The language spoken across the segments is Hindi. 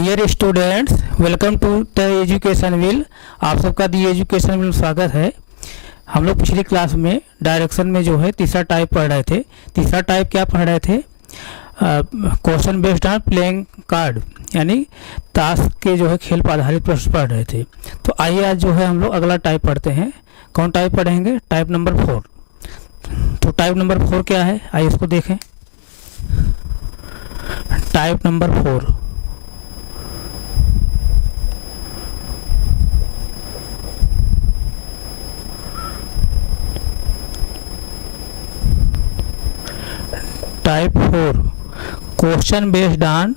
Dear students, welcome to the education wheel. आप सबका दी एजुकेशन व्हील में स्वागत है। हम लोग पिछली क्लास में डायरेक्शन में जो है तीसरा टाइप पढ़ रहे थे। तीसरा टाइप क्या पढ़ रहे थे? Question based on playing card, यानी ताश के जो है खेल पर आधारित प्रश्न पढ़ रहे थे। तो आइए आज जो है हम लोग अगला टाइप पढ़ते हैं। कौन टाइप पढ़ेंगे? Type number 4। तो टाइप नंबर 4 क्या है, आइए इसको देखें। Type number 4, type 4 question based on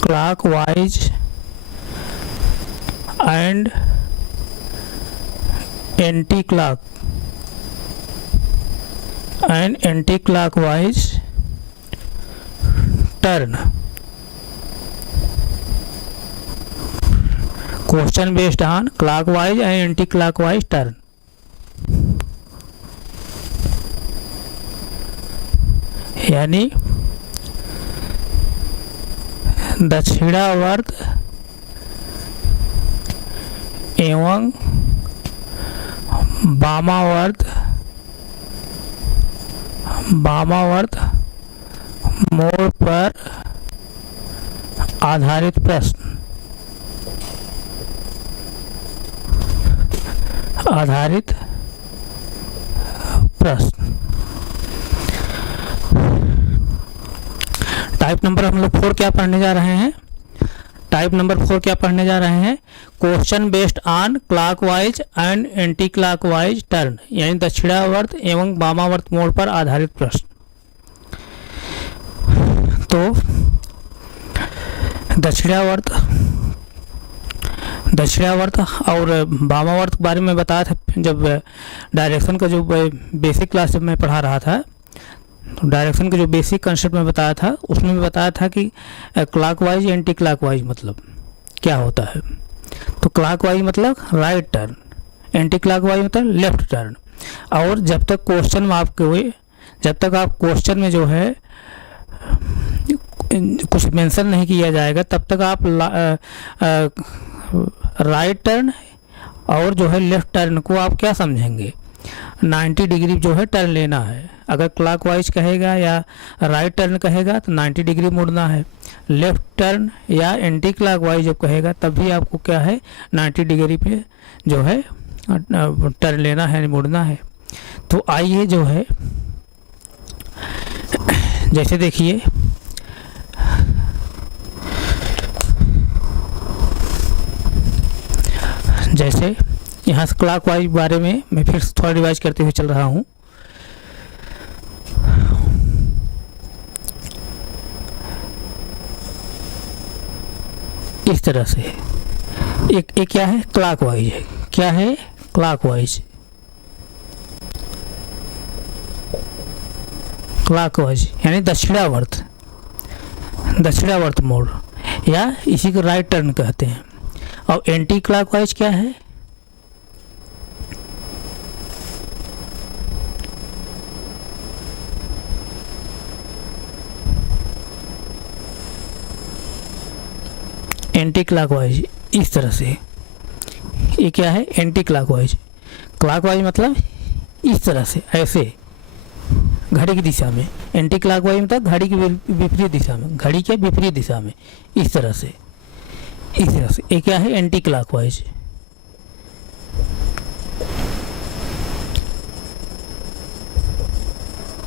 clockwise and anti-clockwise turn। Question based on clockwise and anti clockwise turn. यानी दक्षिणावर्त एवं वामावर्त मोड़ पर आधारित प्रश्न। टाइप नंबर हम लोग 4 क्या पढ़ने जा रहे हैं? टाइप नंबर 4 क्या पढ़ने जा रहे हैं? Question based on clockwise and anti clockwise turn, यानी दक्षिणावर्त एवं वामावर्त मोड़ पर आधारित प्रश्न। तो दक्षिणावर्त और वामावर्त के बारे में बताया था जब डायरेक्शन का जो बेसिक क्लास जब मैं पढ़ा रहा था, तो डायरेक्शन का जो बेसिक कंसेप्ट में बताया था उसमें भी बताया था कि क्लॉकवाइज एंटी क्लॉकवाइज मतलब क्या होता है। तो क्लॉकवाइज मतलब राइट टर्न, एंटी क्लॉकवाइज मतलब लेफ्ट टर्न। और जब तक क्वेश्चन में आप क्वेश्चन में जो है कुछ मेंशन नहीं किया जाएगा तब तक आप राइट टर्न और जो है लेफ्ट टर्न को आप क्या समझेंगे? 90 डिग्री जो है टर्न लेना है। अगर क्लॉकवाइज कहेगा या राइट टर्न कहेगा तो 90 डिग्री मुड़ना है। लेफ्ट टर्न या एंटी क्लॉकवाइज जब कहेगा तब भी आपको क्या है 90 डिग्री पे जो है टर्न लेना है, मुड़ना है। तो आइए जो है जैसे देखिए जैसे यहाँ से क्लॉकवाइज बारे में मैं फिर थोड़ा रिवाइज करते हुए चल रहा हूँ। इस तरह से एक क्या है? क्लॉकवाइज है। क्या है? क्लॉकवाइज यानी दक्षिणावर्त मोड़, या इसी को राइट टर्न कहते हैं। और एंटी क्लॉकवाइज क्या है? एंटी क्लॉकवाइज इस तरह से। ये क्या है? Anti clockwise. क्लॉकवाइज मतलब इस तरह से, ऐसे घड़ी की दिशा में। एंटी क्लॉकवाइज मतलब घड़ी की विपरीत दिशा में, घड़ी के विपरीत दिशा में, इस तरह से। ये क्या है? Anti clockwise.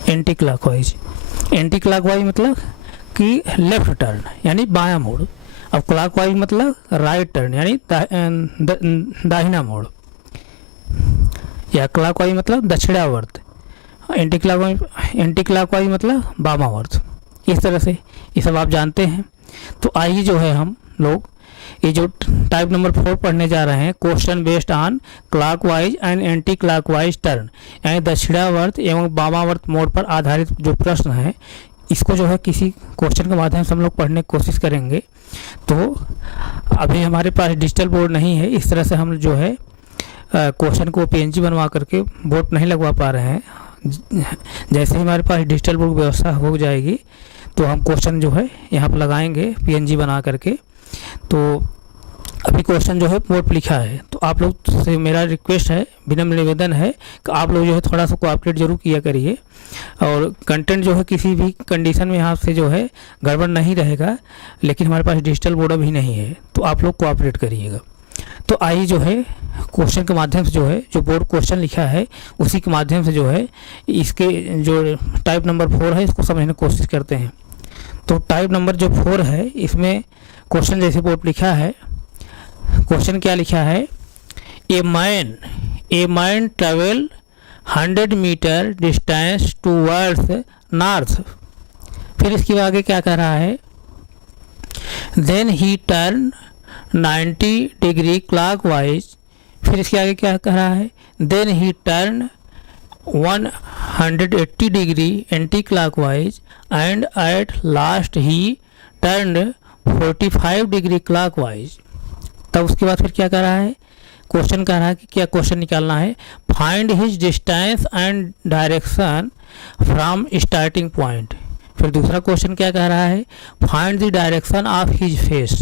एंटी क्लॉकवाइज मतलब कि लेफ्ट टर्न यानी बायां मोड़। अब क्लॉकवाइज मतलब राइट टर्न यानी दाहिना मोड़, या क्लॉकवाइज मतलब दक्षिणावर्त। एंटी क्लॉकवाइज मतलब वामावर्त। इस तरह से ये सब आप जानते हैं। तो आइए जो है हम लोग ये जो टाइप नंबर 4 पढ़ने जा रहे हैं, question based on clockwise and anti clockwise turn, यानी दक्षिणावर्त एवं वामावर्त मोड़ पर आधारित जो प्रश्न है इसको जो है किसी क्वेश्चन के माध्यम से हम लोग पढ़ने की कोशिश करेंगे। तो अभी हमारे पास डिजिटल बोर्ड नहीं है, इस तरह से हम जो है क्वेश्चन को पीएनजी बनवा करके बोर्ड नहीं लगवा पा रहे हैं। जैसे ही हमारे पास डिजिटल बोर्ड व्यवस्था हो जाएगी तो हम क्वेश्चन जो है यहाँ पर लगाएंगे पीएनजी बना करके। तो अभी क्वेश्चन जो है बोर्ड पर लिखा है, तो आप लोग से मेरा रिक्वेस्ट है, विनम्र निवेदन है कि आप लोग जो है थोड़ा सा कोऑपरेट जरूर किया करिए, और कंटेंट जो है किसी भी कंडीशन में यहाँ से जो है गड़बड़ नहीं रहेगा। लेकिन हमारे पास डिजिटल बोर्ड अभी नहीं है, तो आप लोग कोऑपरेट करिएगा। तो आइए जो है क्वेश्चन के माध्यम से जो है जो बोर्ड क्वेश्चन लिखा है उसी के माध्यम से जो है इसके जो टाइप नंबर 4 है इसको समझने की कोशिश करते हैं। तो टाइप नंबर जो 4 है इसमें क्वेश्चन जैसे बोर्ड पर लिखा है, क्वेश्चन क्या लिखा है, a man travel 100 metre distance towards north. फिर इसके आगे क्या कह रहा है, then he turn 90 degree clockwise. फिर इसके आगे क्या कह रहा है, then he turn 180 degree anti clockwise and at last he turn 45 degree clockwise. तब उसके बाद फिर क्या कर रहा है, क्वेश्चन कह रहा है कि क्या क्वेश्चन निकालना है, find his distance and direction from starting point. फिर दूसरा क्वेश्चन क्या कह रहा है, find the direction of his face.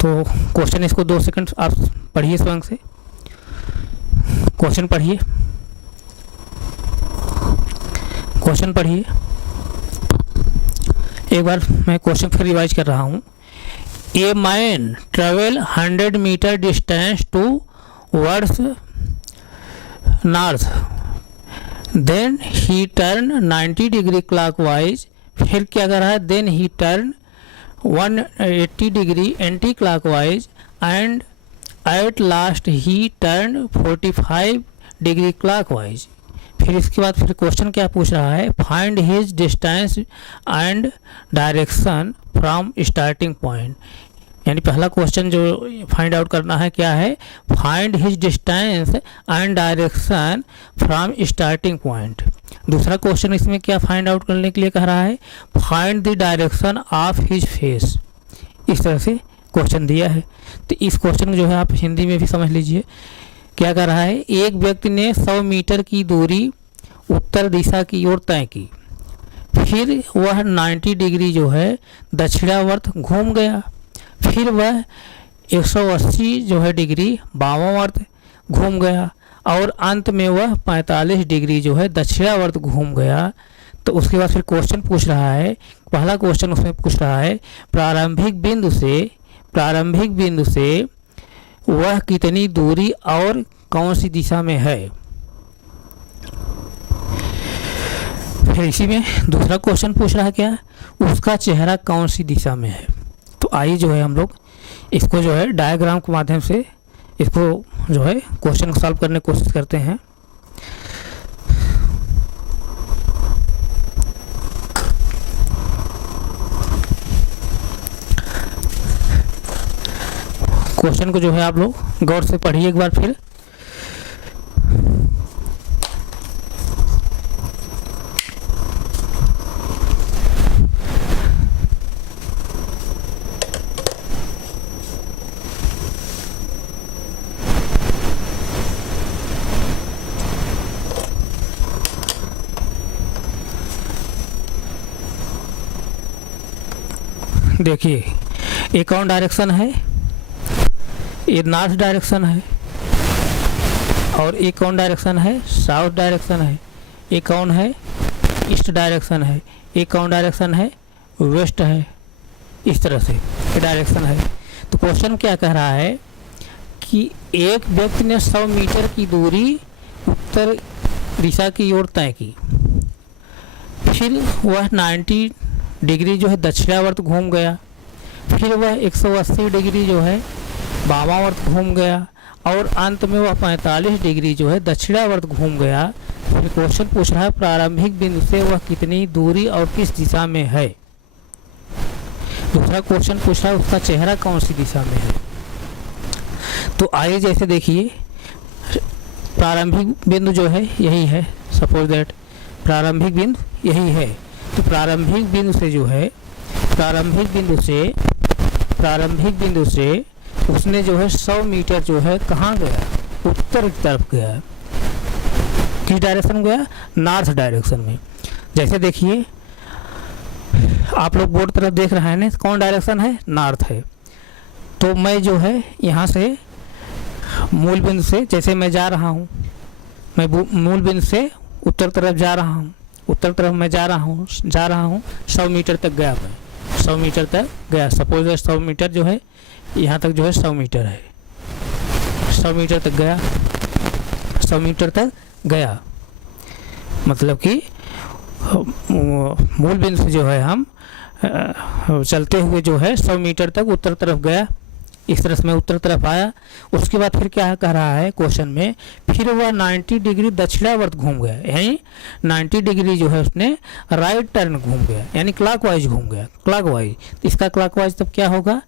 तो क्वेश्चन इसको 2 सेकंड आप पढ़िए स्वयं से, क्वेश्चन पढ़िए, क्वेश्चन पढ़िए। एक बार मैं क्वेश्चन फिर रिवाइज कर रहा हूँ। A man travel 100 metre distance towards north, then he turn 90 degree clockwise. फिर क्या कर रहा है, then he turn 180 degree anti clockwise and at last he turn 45 degree clockwise. फिर इसके बाद फिर क्वेश्चन क्या पूछ रहा है, find his distance and direction from starting point. यानी पहला क्वेश्चन जो फाइंड आउट करना है क्या है, find his distance and direction from starting point. दूसरा क्वेश्चन इसमें क्या फाइंड आउट करने के लिए कह रहा है, find the direction of his face. इस तरह से क्वेश्चन दिया है। तो इस क्वेश्चन जो है आप हिंदी में भी समझ लीजिए। क्या कर रहा है, एक व्यक्ति ने 100 मीटर की दूरी उत्तर दिशा की ओर तय की, फिर वह 90 डिग्री जो है दक्षिणावर्त घूम गया, फिर वह 180 जो है डिग्री वामावर्त घूम गया और अंत में वह 45 डिग्री जो है दक्षिणावर्त घूम गया। तो उसके बाद फिर क्वेश्चन पूछ रहा है, पहला क्वेश्चन उसमें पूछ रहा है, प्रारंभिक बिंदु से वह कितनी दूरी और कौन सी दिशा में है। फिर इसी में दूसरा क्वेश्चन पूछ रहा है क्या, उसका चेहरा कौन सी दिशा में है। तो आइए जो है हम लोग इसको जो है डायग्राम के माध्यम से इसको जो है क्वेश्चन को सॉल्व करने की कोशिश करते हैं। क्वेश्चन को जो है आप लोग गौर से पढ़िए एक बार फिर। देखिए ये कौन डायरेक्शन है, ये नॉर्थ डायरेक्शन है, और ये कौन डायरेक्शन है, साउथ डायरेक्शन है। ये कौन है, ईस्ट डायरेक्शन है। ये कौन डायरेक्शन है, वेस्ट है। इस तरह से ये डायरेक्शन है। तो क्वेश्चन क्या कह रहा है कि एक व्यक्ति ने 100 मीटर की दूरी उत्तर दिशा की ओर तय की, फिर वह 90 डिग्री जो है दक्षिणावर्त घूम गया, फिर वह 180 डिग्री जो है वामावर्त घूम गया और अंत में वह 45 डिग्री जो है दक्षिणावर्त घूम गया। फिर क्वेश्चन पूछ रहा है प्रारंभिक बिंदु से वह कितनी दूरी और किस दिशा में है। दूसरा क्वेश्चन पूछ रहा है उसका चेहरा कौन सी दिशा में है। तो आइए जैसे देखिए प्रारंभिक बिंदु जो है यही है, सपोज दैट प्रारंभिक बिंदु यही है। तो प्रारंभिक बिंदु से उसने जो है 100 मीटर जो है कहाँ गया, उत्तर की तरफ गया। किस डायरेक्शन में गया, नॉर्थ डायरेक्शन में। जैसे देखिए आप लोग बोर्ड तरफ देख रहे हैं ना, कौन डायरेक्शन है, नॉर्थ है। तो मैं जो है यहाँ से मूल बिंदु से, जैसे मैं जा रहा हूँ, मैं मूल बिंदु से उत्तर तरफ जा रहा हूँ, उत्तर तरफ मैं जा रहा हूँ 100 मीटर तक गया, मैं 100 मीटर तक गया। सपोज 100 मीटर जो है यहाँ तक जो है 100 मीटर है, 100 मीटर तक गया, 100 मीटर तक गया। मतलब कि मूल बिंदु से जो है हम चलते हुए जो है 100 मीटर तक उत्तर तरफ गया। इस तरह से मैं उत्तर तरफ आया। उसके बाद फिर क्या कह रहा है क्वेश्चन में, फिर वह 90 डिग्री दक्षिणावर्त घूम गया, यानी 90 डिग्री जो है उसने राइट टर्न घूम गया, यानी क्लॉकवाइज घूम गया, क्लॉकवाइज। इसका क्लॉकवाइज तब क्या होगा,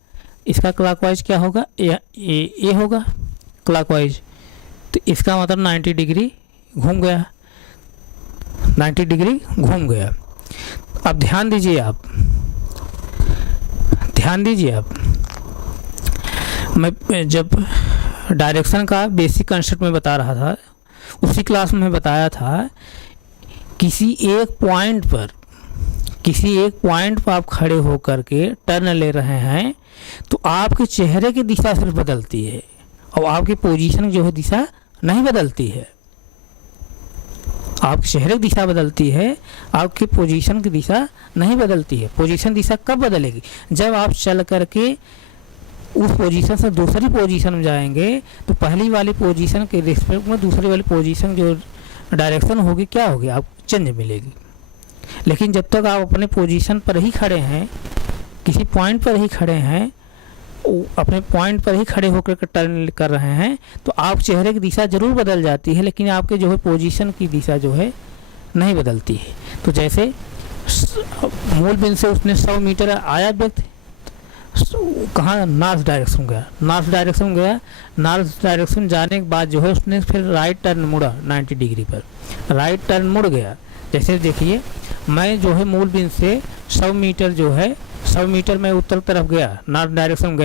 इसका क्लॉकवाइज क्या होगा, ये होगा क्लॉकवाइज। तो इसका मतलब 90 डिग्री घूम गया, 90 डिग्री घूम गया। अब ध्यान दीजिए आप, मैं जब डायरेक्शन का बेसिक कंसेप्ट में बता रहा था, उसी क्लास में बताया था किसी एक पॉइंट पर आप खड़े होकर के टर्न ले रहे हैं तो आपके चेहरे की दिशा सिर्फ बदलती है और आपकी पोजीशन जो है दिशा नहीं बदलती है। आपके चेहरे की दिशा बदलती है, आपकी पोजीशन की दिशा नहीं बदलती है। पोजीशन दिशा कब बदलेगी, जब आप चल करके उस पोजीशन से दूसरी पोजीशन में जाएंगे तो पहली वाली पोजीशन के रिस्पेक्ट में दूसरी वाली पोजीशन जो डायरेक्शन होगी क्या होगी, आपको चेंज मिलेगी। लेकिन जब तक आप अपने पोजीशन पर ही खड़े हैं, किसी पॉइंट पर ही खड़े हैं, अपने पॉइंट पर ही खड़े होकर के टर्न कर रहे हैं तो आप चेहरे की दिशा जरूर बदल जाती है, लेकिन आपके जो है पोजीशन की दिशा जो है नहीं बदलती है। तो जैसे मूल बिंदु से उसने 100 मीटर आया व्यक्ति, कहाँ, नॉर्थ डायरेक्शन गया, नॉर्थ डायरेक्शन जाने के बाद जो है उसने फिर राइट टर्न मुड़ा, 90 डिग्री पर राइट टर्न मुड़ गया। जैसे देखिए मैं जो है मूल बिंदु से 100 मीटर जो है 100 मीटर मैं उत्तर तरफ गया, नॉर्थ डायरेक्शन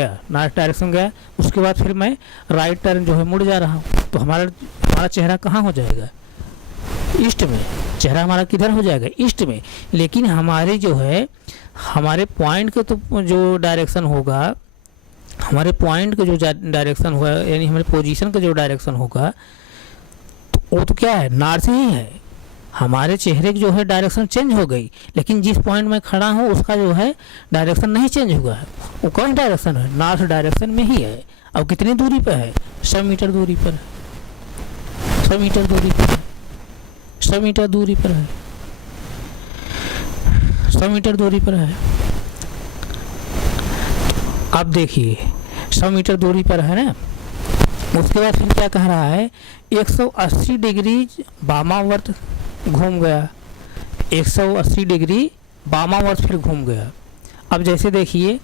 गया, उसके बाद फिर मैं राइट टर्न जो है मुड़ जा रहा हूँ। तो हमारा चेहरा कहाँ हो जाएगा, ईस्ट में। चेहरा हमारा किधर हो जाएगा, ईस्ट में। लेकिन हमारे जो है हमारे पॉइंट के तो जो डायरेक्शन होगा, यानी हमारे पोजीशन का जो डायरेक्शन होगा तो वो तो क्या है, नॉर्थ ही है। हमारे चेहरे की जो है डायरेक्शन चेंज हो गई, लेकिन जिस पॉइंट में खड़ा हूँ उसका जो है डायरेक्शन नहीं चेंज हुआ है। वो कौन डायरेक्शन है, नॉर्थ डायरेक्शन में ही है। अब कितनी दूरी पर है, 100 मीटर दूरी पर है, 100 मीटर दूरी पर है, 100 मीटर दूरी पर है, 100 मीटर दूरी पर है। अब देखिए 100 मीटर दूरी पर है ना। उसके बाद फिर क्या कह रहा है, 180 डिग्री वामावर्त घूम गया, 180 डिग्री वामावर्त फिर घूम गया। अब जैसे देखिए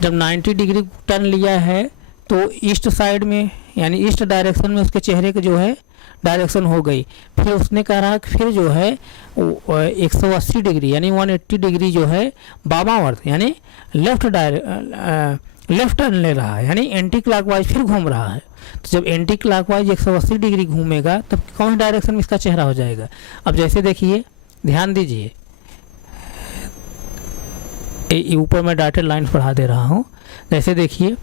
जब 90 डिग्री टर्न लिया है तो ईस्ट साइड में, यानी ईस्ट डायरेक्शन में उसके चेहरे के जो है डायरेक्शन हो गई। फिर उसने कहा कि फिर जो है 180 डिग्री यानी 180 डिग्री जो है वामावर्त यानी लेफ्ट टर्न ले रहा है, यानी एंटी क्लॉकवाइज फिर घूम रहा है। तो जब एंटी क्लॉकवाइज 180 डिग्री घूमेगा तब कौन सी डायरेक्शन में इसका चेहरा हो जाएगा। अब जैसे देखिए ध्यान दीजिए, ऊपर मैं डॉटेड लाइन पढ़ा दे रहा हूँ। जैसे देखिए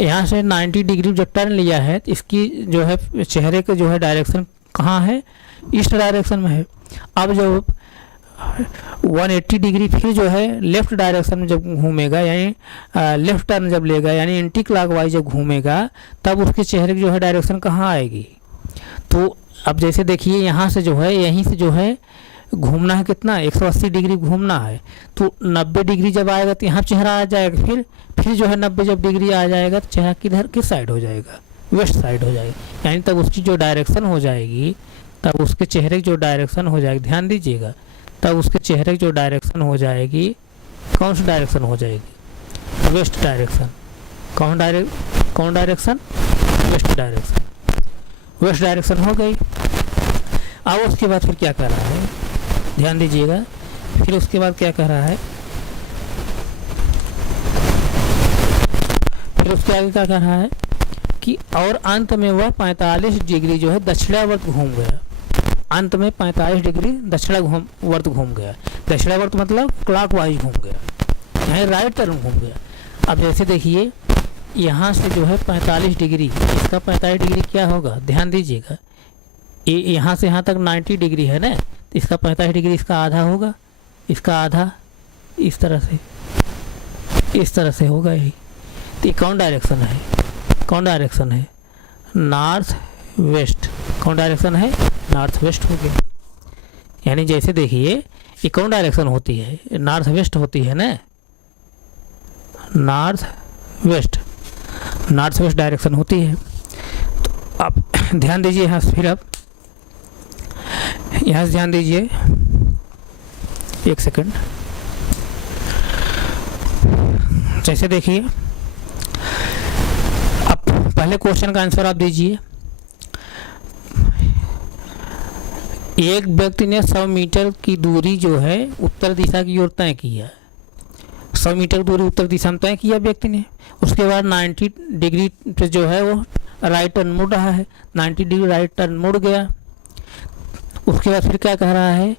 यहाँ से 90 डिग्री जो टर्न लिया है इसकी जो है चेहरे के जो है डायरेक्शन कहाँ है, ईस्ट डायरेक्शन में है। अब जब 180 डिग्री फिर जो है लेफ्ट डायरेक्शन में जब घूमेगा, यानी लेफ्ट टर्न जब लेगा, यानी एंटी क्लॉकवाइज जब घूमेगा तब उसके चेहरे की जो है डायरेक्शन कहाँ आएगी। तो अब जैसे देखिए यहाँ से जो है, यहीं से जो है घूमना है, कितना 180 डिग्री घूमना है। तो 90 डिग्री जब आएगा तो यहाँ चेहरा आ जाएगा। फिर जो है 90 जब डिग्री आ जाएगा तो चेहरा किधर, किस साइड हो जाएगा, वेस्ट साइड हो जाएगी। यानी तब उसकी जो डायरेक्शन हो जाएगी, तब उसके चेहरे की जो डायरेक्शन हो जाएगी, ध्यान दीजिएगा, तब उसके चेहरे की जो डायरेक्शन हो जाएगी, कौन सी डायरेक्शन हो जाएगी, वेस्ट डायरेक्शन। कौन direction, west direction. West direction हो गई। अब उसके बाद फिर क्या कर रहा है, ध्यान दीजिएगा, फिर उसके बाद क्या कह रहा है, फिर उसके आगे क्या कह रहा है कि और अंत में वह 45 डिग्री जो है दक्षिणावर्त घूम गया। अंत में 45 डिग्री दक्षिणावर्त घूम गया। दक्षिणावर्त मतलब क्लॉकवाइज घूम गया, यहाँ राइट टर्न घूम गया। अब जैसे देखिए यहाँ से जो है 45 डिग्री, इसका 45 डिग्री क्या होगा, ध्यान दीजिएगा, ये यहाँ से यहाँ तक 90 डिग्री है ना, तो इसका 45 डिग्री इसका आधा होगा, इसका आधा इस तरह से होगा यही। तो ये कौन डायरेक्शन है, कौन डायरेक्शन है, नॉर्थ वेस्ट। कौन डायरेक्शन है, नॉर्थ वेस्ट हो गया। यानी जैसे देखिए ये कौन डायरेक्शन होती है, नॉर्थ वेस्ट होती है ना, नॉर्थ वेस्ट डायरेक्शन होती है। तो आप ध्यान दीजिए यहाँ से, फिर आप यहाँ से ध्यान दीजिए, एक सेकंड। जैसे देखिए अब पहले क्वेश्चन का आंसर आप दीजिए। एक व्यक्ति ने 100 मीटर की दूरी जो है उत्तर दिशा की ओर तय किया। 100 मीटर दूरी उत्तर दिशा में तय किया व्यक्ति ने। उसके बाद 90 डिग्री पे जो है वो राइट टर्न मुड़ रहा है, 90 डिग्री राइट टर्न मुड़ गया। उसके बाद फिर क्या कह रहा है,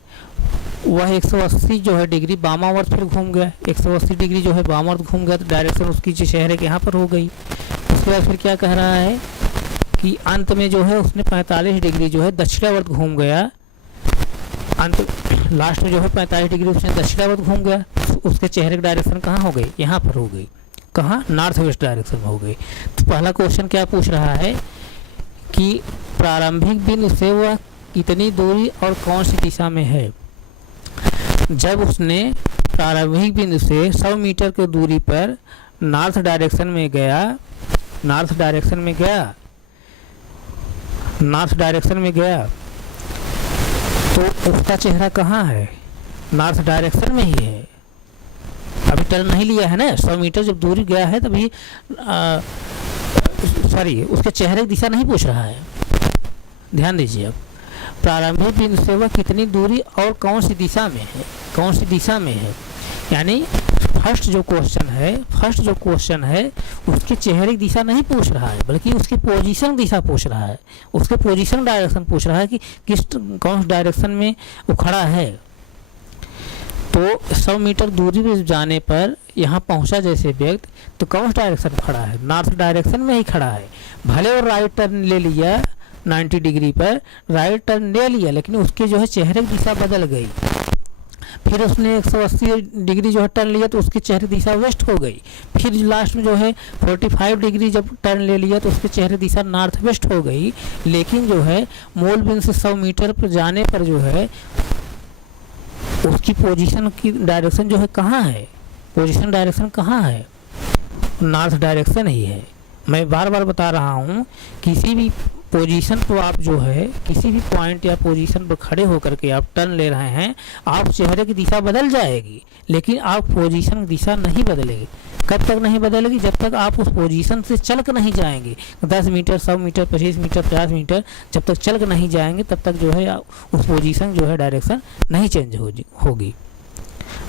वह 180 जो है डिग्री वामावर्त फिर घूम गया। 180 डिग्री जो है वामावर्त घूम गया, तो डायरेक्शन उसकी जो शहर के यहाँ पर हो गई। उसके बाद फिर क्या कह रहा है कि अंत में जो है उसने 45 डिग्री जो है दक्षिणावर्त घूम गया। अंत लास्ट में जो है 45 डिग्री उसने दक्षिणावर्त घूम गया। उसके चेहरे की डायरेक्शन कहाँ हो गई, यहाँ पर हो गई। कहाँ, नॉर्थ वेस्ट डायरेक्शन में हो गई। तो पहला क्वेश्चन क्या पूछ रहा है कि प्रारंभिक बिंदु से वह कितनी दूरी और कौन सी दिशा में है। जब उसने प्रारंभिक बिंदु से 100 मीटर की दूरी पर नॉर्थ डायरेक्शन में गया, नॉर्थ डायरेक्शन में गया तो उसका चेहरा कहाँ है, नॉर्थ डायरेक्शन में ही है। अभी टर्न नहीं लिया है ना, 100 मीटर जब दूरी गया है तभी उसके चेहरे की दिशा नहीं पूछ रहा है। ध्यान दीजिए, अब प्रारंभिक बिंदु से वह कितनी दूरी और कौन सी दिशा में है, यानी फर्स्ट जो क्वेश्चन है उसके चेहरे की दिशा नहीं पूछ रहा है, बल्कि उसकी पोजीशन दिशा पूछ रहा है। उसके पोजीशन डायरेक्शन पूछ रहा है कि कौन सी डायरेक्शन में वो खड़ा है। तो 100 मीटर दूरी पर जाने पर यहाँ पहुँचा जैसे व्यक्ति, तो कौन सा डायरेक्शन में खड़ा है, नॉर्थ डायरेक्शन में ही खड़ा है। भले वो राइट टर्न ले लिया, 90 डिग्री पर राइट टर्न ले लिया, लेकिन उसके जो है चेहरे की दिशा बदल गई। फिर उसने 180 डिग्री जो है टर्न लिया तो उसके चेहरे की दिशा वेस्ट हो गई। फिर लास्ट में जो है 45 डिग्री जब टर्न ले लिया तो उसके चेहरे की दिशा नॉर्थ वेस्ट हो गई। लेकिन जो है मूल बिंदु से 100 मीटर पर जाने पर जो है उसकी पोजीशन की डायरेक्शन जो है कहाँ है, पोजीशन डायरेक्शन कहाँ है, नॉर्थ डायरेक्शन ही है। मैं बार बार बता रहा हूँ, किसी भी पोजीशन को आप जो है किसी भी पॉइंट या पोजीशन पर खड़े होकर के आप टर्न ले रहे हैं, आप चेहरे की दिशा बदल जाएगी, लेकिन आप पोजीशन की दिशा नहीं बदलेगी। कब तक नहीं बदलेगी, जब तक आप उस पोजीशन से चल कर नहीं जाएंगे। 10 मीटर, 100 मीटर, 25 मीटर, 50 मीटर जब तक चल कर नहीं जाएंगे तब तक जो है उस पोजीशन जो है डायरेक्शन नहीं चेंज होगी।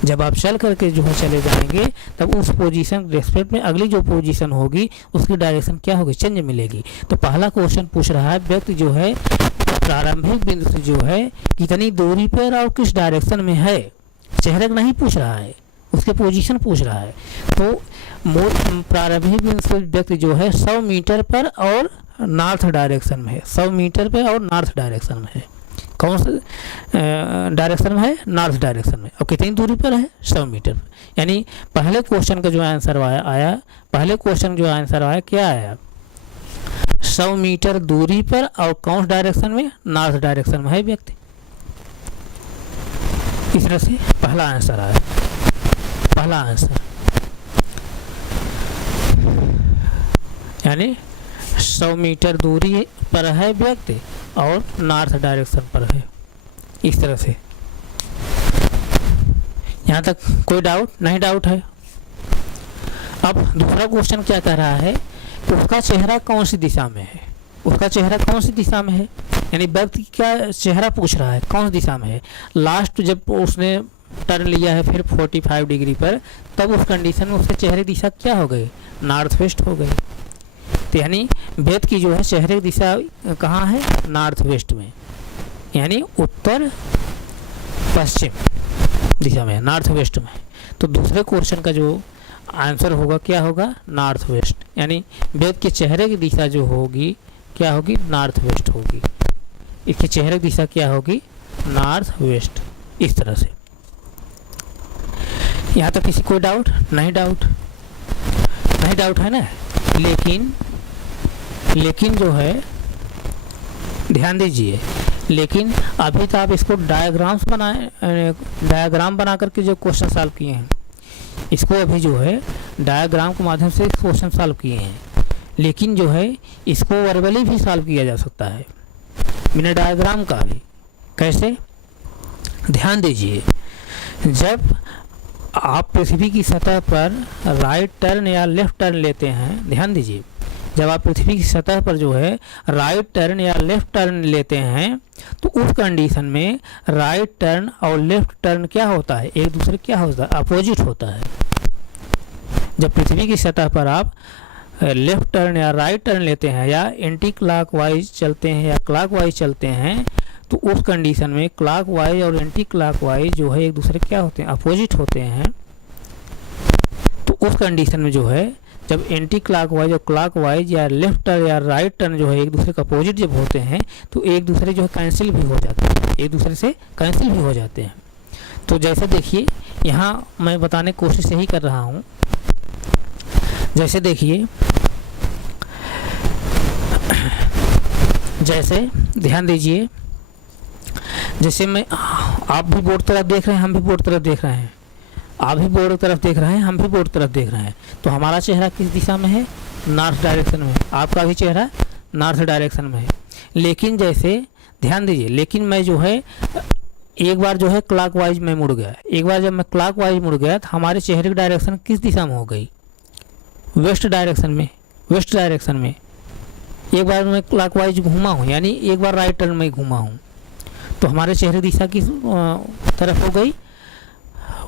जब आप चल करके जो है चले जाएंगे तब उस पोजीशन रेस्पेक्ट में अगली जो पोजीशन होगी उसकी डायरेक्शन क्या होगी, चेंज मिलेगी। तो पहला क्वेश्चन पूछ रहा है व्यक्ति जो है प्रारंभिक बिंदु से जो है कितनी दूरी पर और किस डायरेक्शन में है, चेहरे नहीं पूछ रहा है, उसके पोजीशन पूछ रहा है। तो प्रारंभिक बिंदु से व्यक्ति जो है 100 मीटर पर और नॉर्थ डायरेक्शन में है, 100 मीटर पर और नॉर्थ डायरेक्शन में है। कौन सा डायरेक्शन में है, नॉर्थ डायरेक्शन में। और कितनी दूरी पर है, 100 मीटर पर। यानी पहले क्वेश्चन का जो आंसर आया क्या आया, 100 मीटर दूरी पर और कौन सा डायरेक्शन में, नॉर्थ डायरेक्शन में है व्यक्ति। इस तरह से पहला आंसर आया, पहला आंसर यानी 100 मीटर दूरी पर है व्यक्ति और नॉर्थ डायरेक्शन पर है। इस तरह से यहाँ तक कोई डाउट नहीं, डाउट है। अब दूसरा क्वेश्चन क्या कह रहा है, उसका चेहरा कौन सी दिशा में है, उसका चेहरा कौन सी दिशा में है, यानी व्यक्ति का चेहरा पूछ रहा है कौन सी दिशा में है। लास्ट जब उसने टर्न लिया है फिर 45 डिग्री पर, तब उस कंडीशन में उसके चेहरे की दिशा क्या हो गई, नॉर्थ वेस्ट हो गई। तो यानी बेद की जो है चेहरे की दिशा कहाँ है, नॉर्थ वेस्ट में, यानी उत्तर पश्चिम दिशा में, नॉर्थ वेस्ट में। तो दूसरे क्वेश्चन का जो आंसर होगा क्या होगा, नॉर्थ वेस्ट, यानी बेद के चेहरे की दिशा जो होगी क्या होगी, नॉर्थ वेस्ट होगी। इसके चेहरे की दिशा क्या होगी, नॉर्थ वेस्ट। इस तरह से यहाँ तो किसी कोई डाउट नहीं, डाउट है ना। लेकिन जो है ध्यान दीजिए, लेकिन अभी तो आप इसको डायग्राम बना करके जो क्वेश्चन सॉल्व किए हैं, इसको अभी जो है डायग्राम के माध्यम से क्वेश्चन सॉल्व किए हैं, लेकिन जो है इसको वर्बली भी सॉल्व किया जा सकता है बिना डायग्राम का भी। कैसे, ध्यान दीजिए, जब आप पृथ्वी की सतह पर राइट टर्न या लेफ्ट टर्न लेते हैं, ध्यान दीजिए, जब आप पृथ्वी की सतह पर जो है राइट टर्न या लेफ्ट टर्न लेते हैं, तो उस कंडीशन में राइट टर्न और लेफ्ट टर्न क्या होता है, एक दूसरे क्या होता है, अपोजिट होता है। जब पृथ्वी की सतह पर आप लेफ्ट टर्न या राइट टर्न लेते हैं, या एंटी क्लॉकवाइज चलते हैं या क्लॉकवाइज चलते हैं, तो उस कंडीशन में क्लॉकवाइज और एंटी क्लॉकवाइज जो है एक दूसरे क्या होते हैं, अपोजिट होते हैं। तो उस कंडीशन में जो है जब एंटी क्लॉकवाइज और क्लॉकवाइज या लेफ्ट टर्न या राइट टर्न जो है एक दूसरे का अपोजिट जब होते हैं, तो एक दूसरे जो है कैंसिल भी हो जाते हैं, एक दूसरे से कैंसिल भी हो जाते हैं। तो जैसे देखिए, यहाँ मैं बताने की कोशिश यही कर रहा हूँ, जैसे देखिए, जैसे ध्यान दीजिए, जैसे मैं, आप भी बोर्ड तरफ देख रहे हैं, हम भी बोर्ड तरफ देख रहे हैं, आप भी बोर्ड तरफ देख रहे हैं, हम भी बोर्ड तरफ देख रहे हैं, तो हमारा चेहरा किस दिशा में है, नॉर्थ डायरेक्शन में, आपका भी चेहरा नॉर्थ डायरेक्शन में है। लेकिन जैसे ध्यान दीजिए, लेकिन मैं जो है एक बार जो है क्लॉकवाइज में मुड़ गया, एक बार जब मैं क्लॉकवाइज मुड़ गया तो हमारे चेहरे की डायरेक्शन किस दिशा में हो गई, वेस्ट डायरेक्शन में, वेस्ट डायरेक्शन में। एक बार मैं क्लॉकवाइज घूमा हूँ, यानी एक बार राइट टर्न में घूमा हूँ, तो हमारे चेहरे की दिशा किस तरफ हो गई,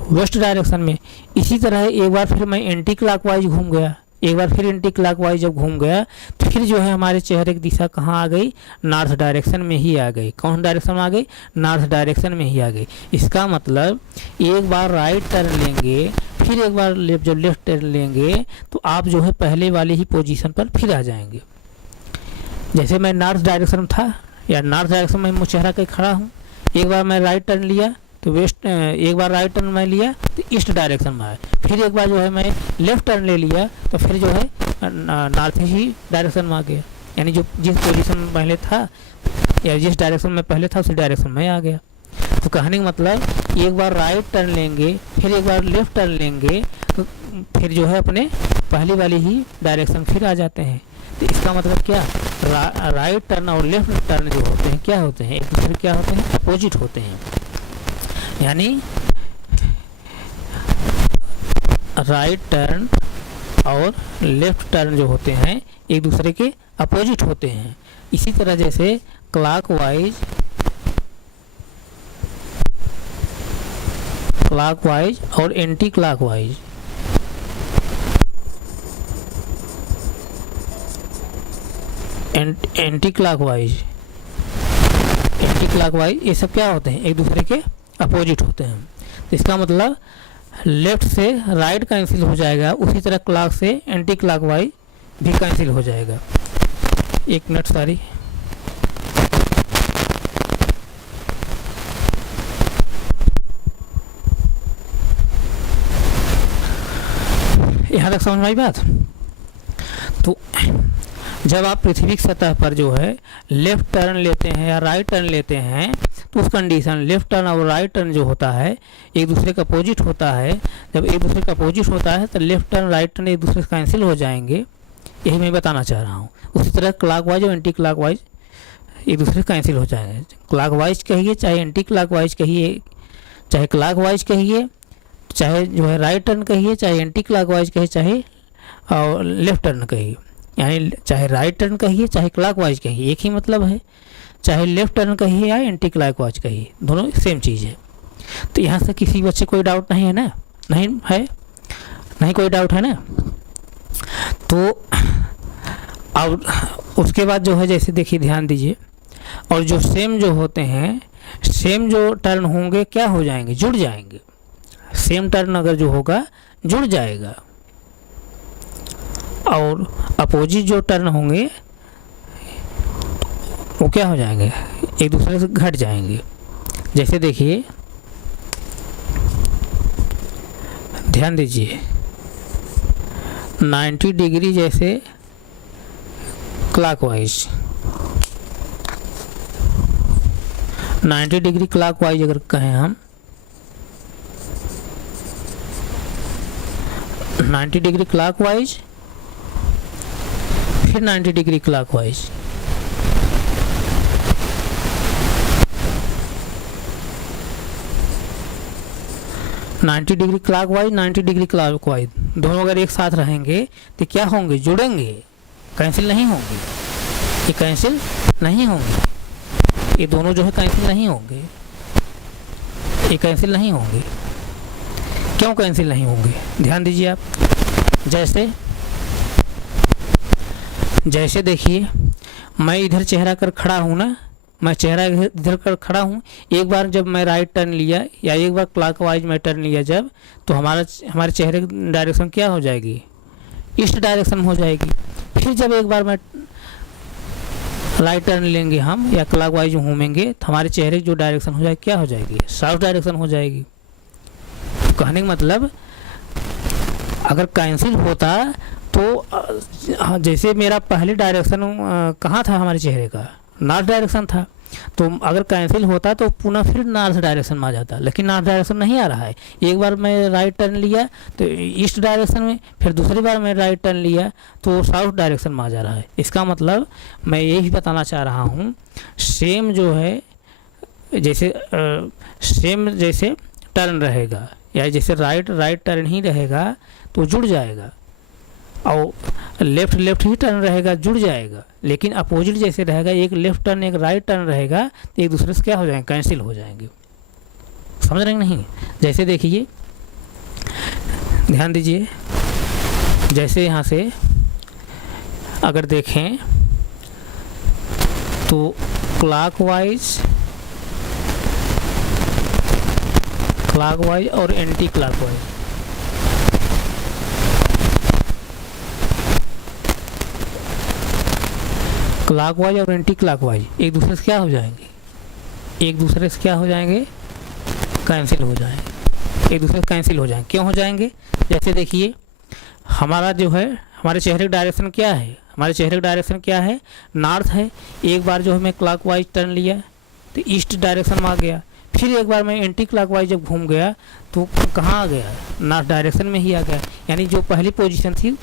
वेस्ट डायरेक्शन में। इसी तरह एक बार फिर मैं एंटी क्लॉकवाइज घूम गया, एक बार फिर एंटी क्लॉकवाइज जब घूम गया, तो फिर जो है हमारे चेहरे की दिशा कहाँ आ गई, नॉर्थ डायरेक्शन में ही आ गई। कौन डायरेक्शन में आ गई, नॉर्थ डायरेक्शन में ही आ गई। इसका मतलब एक बार राइट टर्न लेंगे, फिर एक बार जब लेफ्ट टर्न लेंगे, तो आप जो है पहले वाली ही पोजीशन पर फिर आ जाएंगे। जैसे मैं नॉर्थ डायरेक्शन में था, या नॉर्थ डायरेक्शन में चेहरा कहीं खड़ा हूँ, एक बार मैं राइट टर्न लिया तो वेस्ट, एक बार राइट टर्न मैं लिया तो ईस्ट डायरेक्शन में आया, फिर एक बार जो है मैं लेफ्ट टर्न ले लिया तो फिर जो है नॉर्थ ही डायरेक्शन में आ गया। यानी जो जिस पोजीशन में पहले था या जिस डायरेक्शन में पहले था उसी डायरेक्शन में आ गया। तो कहने का मतलब एक बार राइट टर्न लेंगे, फिर एक बार लेफ्ट टर्न लेंगे, तो फिर जो है अपने पहली वाली ही डायरेक्शन फिर आ जाते हैं। तो इसका मतलब क्या, राइट टर्न और लेफ्ट टर्न जो होते हैं क्या होते हैं, एक दूसरे क्या होते हैं, अपोजिट होते हैं। यानी राइट टर्न और लेफ्ट टर्न जो होते हैं एक दूसरे के अपोजिट होते हैं। इसी तरह जैसे क्लॉकवाइज और एंटी क्लॉकवाइज, एंटी क्लॉकवाइज ये सब क्या होते हैं, एक दूसरे के अपोजिट होते हैं। इसका मतलब लेफ्ट से राइट कैंसिल हो जाएगा, उसी तरह क्लॉक से एंटी क्लॉकवाइज भी कैंसिल हो जाएगा। एक मिनट सारी, यहाँ तक समझ में आई बात। तो जब आप पृथ्वी की सतह पर जो है लेफ्ट टर्न लेते हैं या राइट टर्न लेते हैं, तो उस कंडीशन लेफ्ट टर्न और राइट टर्न जो होता है एक दूसरे का अपोजिट होता है। जब एक दूसरे का अपोजिट होता है तो लेफ्ट टर्न राइट टर्न एक दूसरे से कैंसिल हो जाएंगे, यही मैं बताना चाह रहा हूँ। उसी तरह क्लॉकवाइज और एंटी क्लॉकवाइज एक दूसरे से कैंसिल हो जाएंगे। क्लॉकवाइज कहिए चाहे एंटी क्लॉकवाइज कहिए, चाहे क्लॉकवाइज कहिए, चाहे जो है राइट टर्न कहिए, चाहे एंटी क्लॉकवाइज कहिए, चाहे और लेफ्ट टर्न कहिए, यानी चाहे राइट टर्न कहिए चाहे क्लॉकवाइज कहिए, एक ही मतलब है। चाहे लेफ्ट टर्न कहिए या एंटी क्लॉकवाइज कहिए, दोनों सेम चीज़ है। तो यहाँ से किसी बच्चे कोई डाउट नहीं है ना? नहीं है, नहीं कोई डाउट है ना? तो अब उसके बाद जो है जैसे देखिए ध्यान दीजिए, और जो सेम जो होते हैं, सेम जो टर्न होंगे क्या हो जाएंगे? जुड़ जाएंगे। सेम टर्न अगर जो होगा जुड़ जाएगा, और अपोजिट जो टर्न होंगे वो क्या हो जाएंगे? एक दूसरे से घट जाएंगे। जैसे देखिए ध्यान दीजिए, 90 डिग्री जैसे क्लॉकवाइज, 90 डिग्री क्लॉकवाइज अगर कहें हम, 90 डिग्री क्लॉकवाइज, फिर 90 degree clockwise, ninety degree clockwise, 90 degree clockwise, दोनों अगर एक साथ रहेंगे तो क्या होंगे? जुड़ेंगे, कैंसिल नहीं होंगे। ये कैंसिल नहीं होंगे, ये दोनों जो है कैंसिल नहीं होंगे, ये कैंसिल नहीं होंगे। क्यों कैंसिल नहीं होंगे? ध्यान दीजिए आप। जैसे देखिए मैं इधर चेहरा कर खड़ा हूँ ना, मैं चेहरा इधर कर खड़ा हूँ, एक बार जब मैं राइट टर्न लिया या एक बार क्लॉकवाइज में टर्न लिया जब, तो हमारे चेहरे की डायरेक्शन क्या हो जाएगी? ईस्ट डायरेक्शन हो जाएगी। फिर जब एक बार मैं राइट टर्न लेंगे हम या क्लॉकवाइज घूमेंगे तो हमारे चेहरे की जो डायरेक्शन हो जाएगी क्या हो जाएगी? साउथ डायरेक्शन हो जाएगी। कहने का मतलब अगर कैंसिल होता तो जैसे मेरा पहले डायरेक्शन कहाँ था हमारे चेहरे का? नॉर्थ डायरेक्शन था। तो अगर कैंसिल होता तो पुनः फिर नॉर्थ डायरेक्शन में आ जाता, लेकिन नॉर्थ डायरेक्शन नहीं आ रहा है। एक बार मैं राइट टर्न लिया तो ईस्ट डायरेक्शन में, फिर दूसरी बार मैं राइट टर्न लिया तो साउथ डायरेक्शन में आ जा रहा है। इसका मतलब मैं यही बताना चाह रहा हूँ, सेम जो है जैसे सेम जैसे टर्न रहेगा या जैसे राइट टर्न ही रहेगा तो जुड़ जाएगा, और लेफ्ट ही टर्न रहेगा जुड़ जाएगा। लेकिन अपोजिट जैसे रहेगा, एक लेफ्ट टर्न एक राइट टर्न रहेगा तो एक दूसरे से क्या हो जाएंगे? कैंसिल हो जाएंगे। समझ रहे नहीं? जैसे देखिए ध्यान दीजिए, जैसे यहाँ से अगर देखें तो क्लॉकवाइज और एंटी क्लॉकवाइज, क्लॉकवाइज और एंटी क्लॉकवाइज एक दूसरे से क्या हो जाएंगे? एक दूसरे से क्या हो जाएंगे? कैंसिल हो जाएंगे। एक दूसरे से कैंसिल हो जाएंगे। क्यों हो जाएंगे? जैसे देखिए हमारा जो है, हमारे चेहरे का डायरेक्शन क्या है? हमारे चेहरे का डायरेक्शन क्या है? नॉर्थ है। एक बार जो है मैं क्लॉकवाइज टर्न लिया तो ईस्ट डायरेक्शन में आ गया। फिर एक बार मैं एंटी क्लॉकवाइज जब घूम गया तो कहाँ आ गया? नॉर्थ डायरेक्शन में ही आ गया। यानी जो पहली पोजीशन थी,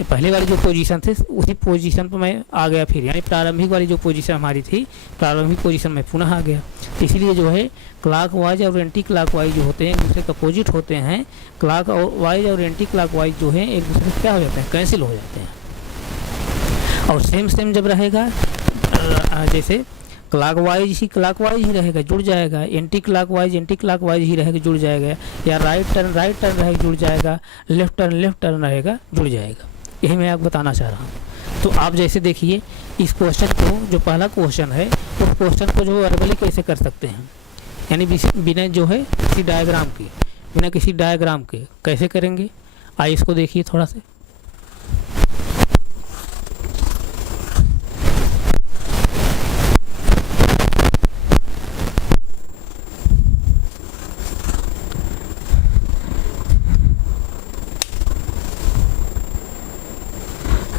पहले वाली जो पोजीशन थी उसी पोजीशन पर मैं आ गया फिर, यानी प्रारंभिक वाली जो पोजीशन हमारी थी, प्रारंभिक पोजीशन में पुनः आ गया। इसलिए जो है क्लॉकवाइज और एंटी क्लॉकवाइज जो होते हैं एक दूसरे के अपोजिट होते हैं। क्लॉकवाइज और एंटी क्लॉकवाइज जो है एक दूसरे से क्या हो जाते हैं? कैंसिल हो जाते हैं। और सेम जब रहेगा, जैसे क्लॉकवाइज ही रहेगा जुड़ जाएगा, एंटी क्लॉकवाइज ही रहेगा जुड़ जाएगा, या राइट टर्न रहेगा जुड़ जाएगा, लेफ्ट टर्न रहेगा जुड़ जाएगा। यही मैं आपको बताना चाह रहा हूँ। तो आप जैसे देखिए इस क्वेश्चन को, जो पहला क्वेश्चन है उस क्वेश्चन को जो वर्बली कैसे कर सकते हैं, यानी बिना जो है किसी डायग्राम के कैसे करेंगे, आइए इसको देखिए थोड़ा सा।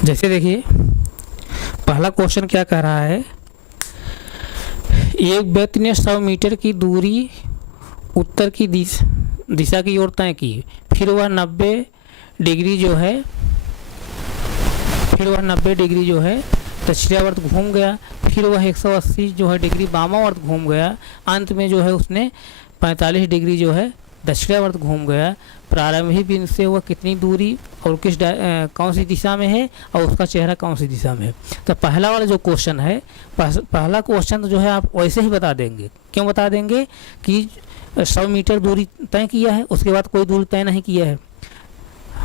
जैसे देखिए पहला क्वेश्चन क्या कह रहा है, एक व्यक्ति ने 100 मीटर की दूरी उत्तर की दिशा की ओर तय की, फिर वह 90 डिग्री जो है दक्षिणावर्त घूम गया, फिर वह 180 जो है डिग्री वामावर्त घूम गया, अंत में जो है उसने 45 डिग्री जो है दक्षिणावर्त घूम गया। प्रारंभिक बिंदु से वह कितनी दूरी और कौन सी दिशा में है और उसका चेहरा कौन सी दिशा में है। तो पहला वाला जो क्वेश्चन है, पहला क्वेश्चन जो है आप वैसे ही बता देंगे। क्यों बता देंगे कि 100 मीटर दूरी तय किया है, उसके बाद कोई दूरी तय नहीं किया है।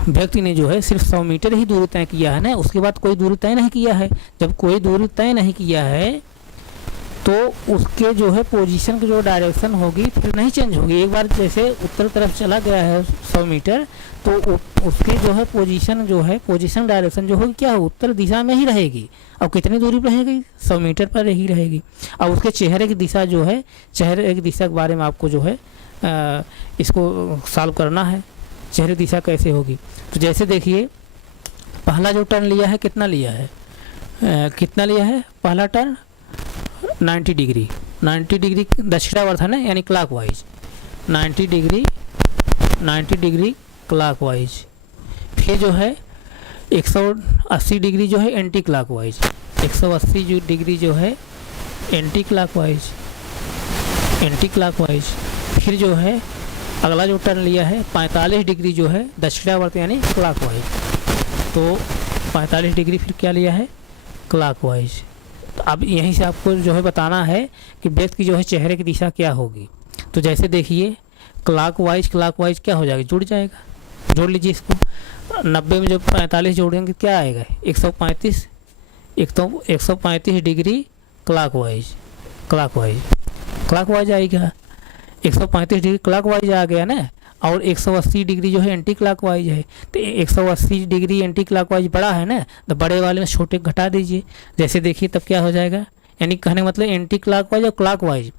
व्यक्ति ने जो है सिर्फ 100 मीटर ही दूरी तय किया है ना, उसके बाद कोई दूरी तय नहीं किया है। जब कोई दूरी तय नहीं किया है तो उसके जो है पोजीशन की जो डायरेक्शन होगी फिर नहीं चेंज होगी। एक बार जैसे उत्तर तरफ चला गया है 100 मीटर तो उसकी जो है पोजीशन डायरेक्शन जो होगी क्या हो, उत्तर दिशा में ही रहेगी। अब कितनी दूरी पर रहेगी, 100 मीटर पर ही रहेगी। अब उसके चेहरे की दिशा जो है, चेहरे की दिशा के बारे में आपको जो है इसको सॉल्व करना है। चेहरे की दिशा कैसे होगी, तो जैसे देखिए पहला जो टर्न लिया है कितना लिया है, पहला टर्न 90 डिग्री दक्षिणावर्त है ना, यानी क्लॉकवाइज 90 डिग्री क्लॉकवाइज। फिर जो है 180 डिग्री जो है एंटी क्लॉकवाइज, 180 डिग्री जो है एंटी क्लॉकवाइज। फिर जो है अगला जो टर्न लिया है 45 डिग्री जो है दक्षिणावर्त यानी क्लॉकवाइज। तो 45 डिग्री फिर क्या लिया है, क्लॉकवाइज। तो अब यहीं से आपको जो है बताना है कि व्यक्ति की जो है चेहरे की दिशा क्या होगी। तो जैसे देखिए क्लॉकवाइज क्या हो जाएगा, जुड़ जाएगा। जोड़ लीजिए इसको, 90 में जब 45 जोड़ेंगे क्या आएगा, 135 डिग्री क्लॉकवाइज आएगा। 135 डिग्री क्लॉकवाइज आ गया ना, और 180 डिग्री जो है एंटी क्लॉकवाइज है। तो 180 डिग्री एंटी क्लॉकवाइज बड़ा है ना, तो बड़े वाले में छोटे घटा दीजिए। जैसे देखिए तब क्या हो जाएगा, यानी कहने का मतलब एंटी क्लॉकवाइज और क्लॉकवाइज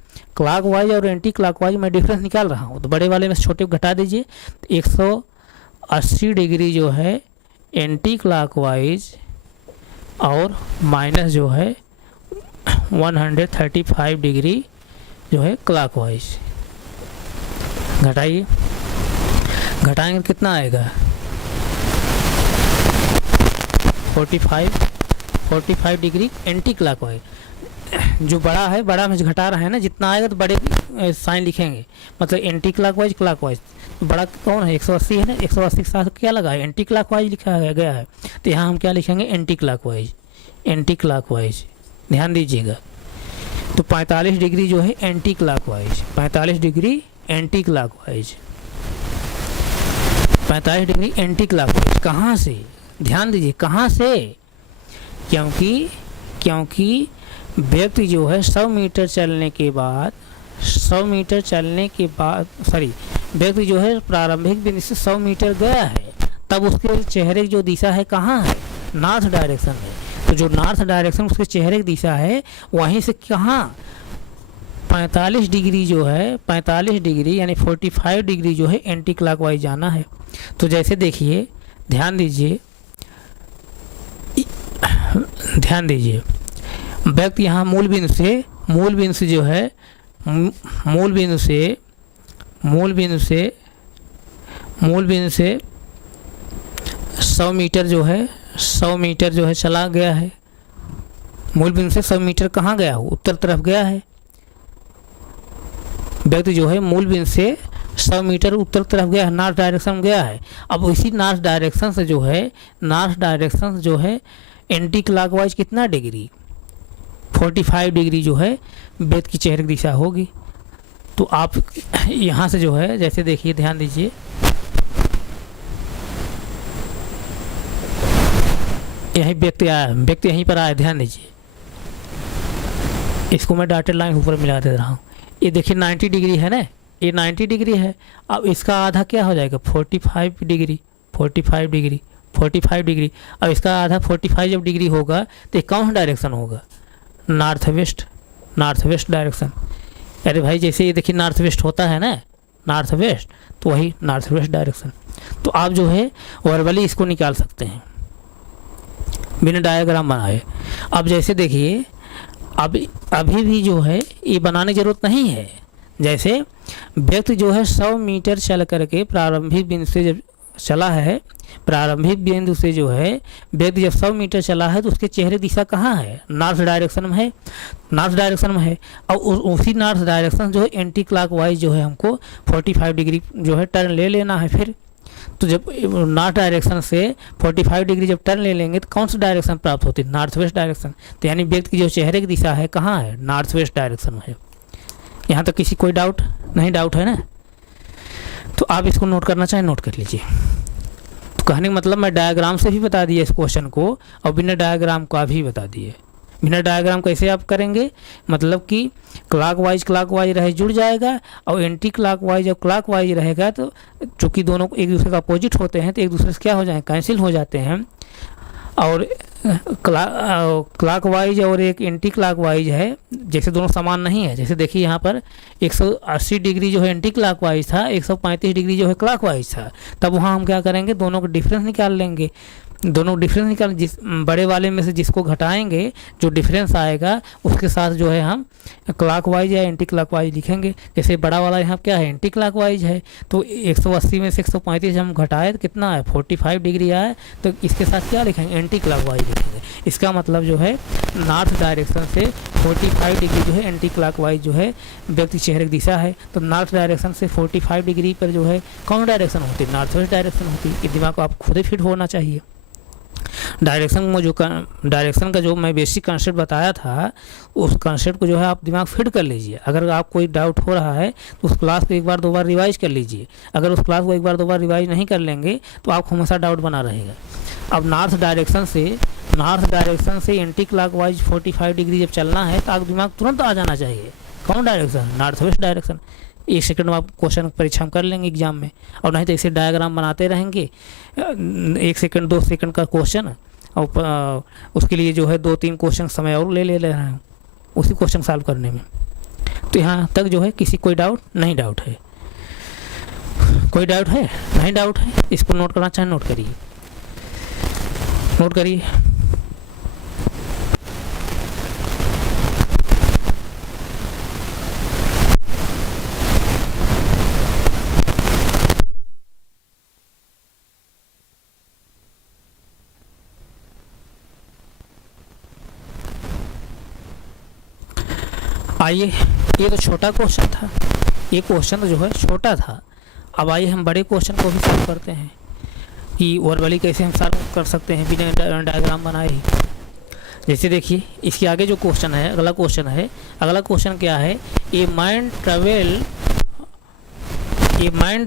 और एंटी क्लॉकवाइज मैं डिफरेंस निकाल रहा हूँ, तो बड़े वाले में छोटे घटा दीजिए। तो 180 डिग्री जो है एंटी क्लॉकवाइज और माइनस जो है 135 डिग्री जो है क्लॉकवाइज। घटाएंगे कितना आएगा, 45 डिग्री एंटी क्लॉकवाइज। जो बड़ा है, बड़ा में घटा रहा है ना, जितना आएगा तो बड़े साइन लिखेंगे, मतलब एंटी क्लॉकवाइज बड़ा कौन है, 180 है ना, 180 के साथ क्या लगा है, एंटी क्लॉकवाइज लिखा गया है। तो यहाँ हम क्या लिखेंगे, एंटी क्लॉकवाइज। ध्यान दीजिएगा। तो 45 डिग्री जो है anti clockwise, 45 degree anti clockwise. कहाँ से, ध्यान दीजिए कहाँ से, क्योंकि व्यक्ति जो है 100 मीटर चलने के बाद व्यक्ति जो है प्रारंभिक बिंदु से 100 मीटर गया है, तब उसके चेहरे की जो दिशा है कहाँ है, नॉर्थ डायरेक्शन है। तो जो नॉर्थ डायरेक्शन उसके चेहरे की दिशा है, वहीं से कहाँ 45 डिग्री जो है, 45 डिग्री यानी 45 डिग्री जो है एंटी क्लॉकवाइज जाना है। तो जैसे देखिए ध्यान दीजिए व्यक्ति यहाँ मूल बिंदु से 100 मीटर जो है चला गया है। मूल बिंदु से 100 मीटर कहाँ गया हो, उत्तर तरफ गया है। व्यक्ति जो है मूल बिंदु से 100 मीटर उत्तर तरफ गया है, नॉर्थ डायरेक्शन में गया है। अब इसी नॉर्थ डायरेक्शन से जो है एंटी क्लॉकवाइज कितना डिग्री, 45 डिग्री जो है व्यक्ति की चेहरे की दिशा होगी। तो आप यहाँ से जो है जैसे देखिए, ध्यान दीजिए, यही व्यक्ति यहीं पर आया, ध्यान दीजिए। इसको मैं डॉटेड लाइन ऊपर मिला दे रहा हूँ। ये देखिए 90 डिग्री है ना, ये 90 डिग्री है। अब इसका आधा क्या हो जाएगा, 45 डिग्री। अब इसका आधा 45 जब डिग्री होगा तो कौन सा डायरेक्शन होगा, नॉर्थ वेस्ट डायरेक्शन। अरे भाई जैसे ये देखिए नॉर्थ वेस्ट होता है ना, नॉर्थ वेस्ट, तो वही नॉर्थ वेस्ट डायरेक्शन। तो आप जो है वर्बली इसको निकाल सकते हैं बिना डायग्राम बनाए। अब जैसे देखिए अभी भी जो है ये बनाने की ज़रूरत नहीं है। जैसे व्यक्ति जो है 100 मीटर चल करके प्रारंभिक बिंदु से जब चला है, प्रारंभिक बिंदु से जो है व्यक्ति जब 100 मीटर चला है तो उसके चेहरे दिशा कहाँ है, नॉर्थ डायरेक्शन में है। और उसी नॉर्थ डायरेक्शन जो है एंटी क्लॉकवाइज जो है हमको 45 डिग्री जो है टर्न ले लेना है। फिर तो जब नॉर्थ डायरेक्शन से 45 डिग्री जब टर्न ले लेंगे तो कौन सा डायरेक्शन प्राप्त होती है, नॉर्थ वेस्ट डायरेक्शन। तो यानी व्यक्ति की जो चेहरे की दिशा है कहाँ है, नॉर्थ वेस्ट डायरेक्शन में है। यहाँ तक किसी कोई डाउट? नहीं डाउट है ना? तो आप इसको नोट करना चाहें नोट कर लीजिए। तो कहने का मतलब मैं डायग्राम से भी बता दिया इस क्वेश्चन को और बिना डायग्राम का भी बता दिए। बिना डायग्राम कैसे आप करेंगे, मतलब कि क्लॉकवाइज रहे जुड़ जाएगा और एंटी क्लॉकवाइज और क्लॉकवाइज रहेगा तो चूँकि दोनों एक दूसरे का अपोजिट होते हैं तो एक दूसरे से क्या हो जाए, कैंसिल हो जाते हैं। और क्लॉकवाइज और एक एंटी क्लॉकवाइज है, जैसे दोनों समान नहीं है। जैसे देखिए यहाँ पर 180 डिग्री जो है एंटी क्लॉकवाइज था, 135 डिग्री जो है क्लॉकवाइज था, तब वहाँ हम क्या करेंगे, दोनों का डिफरेंस निकाल लेंगे। दोनों डिफरेंस निकाल, जिस बड़े वाले में से जिसको घटाएंगे जो डिफरेंस आएगा उसके साथ जो है हम क्लॉकवाइज या एंटी क्लॉकवाइज लिखेंगे। जैसे बड़ा वाला यहाँ क्या है, एंटी क्लॉकवाइज है, तो 180 में से 135 हम घटाए तो कितना है, 45 डिग्री आए, तो इसके साथ क्या लिखेंगे, एंटी क्लॉकवाइज लिखेंगे। इसका मतलब जो है नॉर्थ डायरेक्शन से 45 डिग्री जो है एंटी क्लॉकवाइज जो है व्यक्ति चेहरे की दिशा है। तो नॉर्थ डायरेक्शन से 45 डिग्री पर जो है कौन डायरेक्शन होती है, नॉर्थ वेस्ट डायरेक्शन होती है। दिमाग को आप खुद ही फिट होना चाहिए। डायरेक्शन का जो मैं बेसिक कंसेप्ट बताया था उस कंसेप्ट को जो है आप दिमाग फिट कर लीजिए। अगर आप कोई डाउट हो रहा है तो उस क्लास को एक बार दो बार रिवाइज कर लीजिए। अगर उस क्लास को एक बार दो बार रिवाइज नहीं कर लेंगे तो आपको हमेशा डाउट बना रहेगा। अब नॉर्थ डायरेक्शन से एंटी क्लॉकवाइज 45 डिग्री जब चलना है तो आप दिमाग तुरंत आ जाना चाहिए, कौन direction, north west direction. 1 second में आप क्वेश्चन परीक्षा में कर लेंगे एग्जाम में, और नहीं तो ऐसे डायग्राम बनाते रहेंगे 1 सेकंड 2 सेकंड का क्वेश्चन, और उसके लिए जो है 2-3 क्वेश्चन समय और ले रहे हैं उसी क्वेश्चन सॉल्व करने में। तो यहाँ तक जो है किसी कोई डाउट नहीं, डाउट है, कोई डाउट है नहीं, डाउट है, इसको नोट करना चाहे नोट करिए, नोट करिए। आइए, ये तो छोटा क्वेश्चन था, ये क्वेश्चन जो है छोटा था। अब आइए हम बड़े क्वेश्चन को भी सॉल्व करते हैं कि वर्बली कैसे हम सॉल्व कर सकते हैं बिना डायग्राम बनाए ही। जैसे देखिए इसके आगे जो क्वेश्चन है, अगला क्वेश्चन क्या है, a man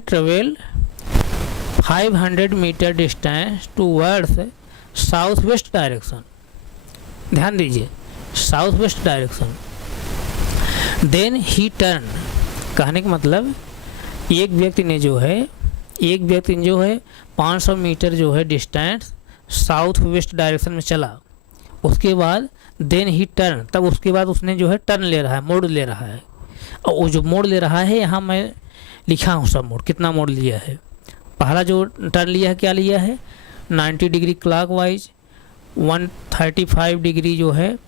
travel 500 metre distance towards south west direction. ध्यान दीजिए, south west direction. Then he turn, कहने का मतलब एक व्यक्ति ने जो है 500 मीटर जो है डिस्टेंस साउथ वेस्ट डायरेक्शन में चला। उसके बाद देन ही टर्न, तब उसके बाद उसने जो है टर्न ले रहा है, मोड़ ले रहा है। और वो जो मोड़ ले रहा है यहाँ मैं लिखा हूँ सब मोड़, कितना मोड़ लिया है। पहला जो टर्न लिया है क्या लिया है, 90 डिग्री क्लॉकवाइज, 135 डिग्री जो है